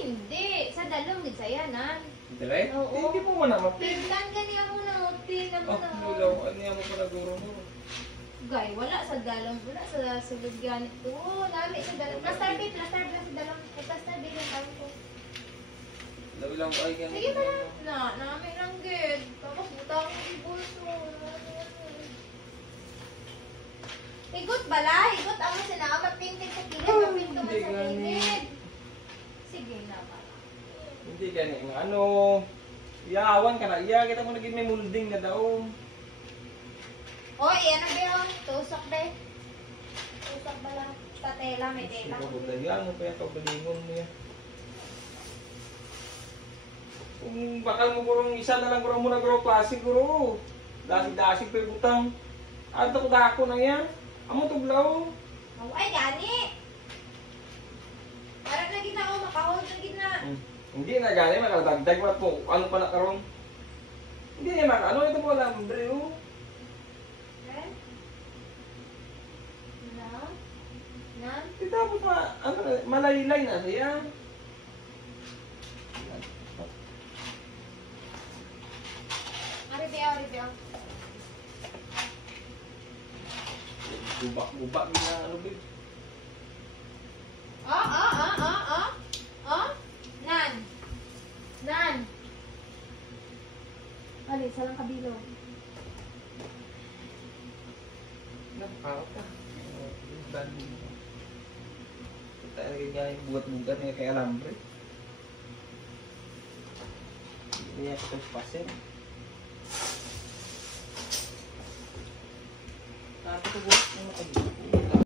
hindi. Sa dalong gid saya nan. Dire? Oo. Hindi mo man mapin. Pintan gani ako na utin Oh, lulaw. Ano yan mo pa naguro mo? Gay, wala sa dalong, wala sa sulod ganit to. Nami sa dalong. Plaster bit lang sa dalong. Plaster bit lang ko. Lulaw ay ganun. Sige pa lang. Nami lang gid. Tapos butang ko di bulso. Igot bala, igot ang sinama pintig sa kilid, mapin ka man sa kilid. Sige na pala. Hindi ganun. Ano, iyawan ka na. Iya, kita mo naging may molding na daw. Oh, iyan na ba yun? Tusok ba? Tusok bala. Sa tela, may tela. Yan mo pa yung pagbalingon niya. Kung bakal mo kurong isa na lang kurong muna kurong klase kurong. Dasig-dasig pa yung butang. Ano ko dako na yan? Amo tuglaw. Oh, ay, gani! Parang naging na ako, makahold na gina. Hindi na gani, makadagdag mo po. Ano pa na karong? Hindi na ano ito mo lang, bro. Eh? Na? Tapos ano, malaylay na siya. Aribeo. Gubak na ano ba? Oh. Nan. Ali, salang kabilo. Nakakaw ka. Bali. Kita lagi buat-buat niya kay alambre. Ini aku pasir. Tapi tuh buat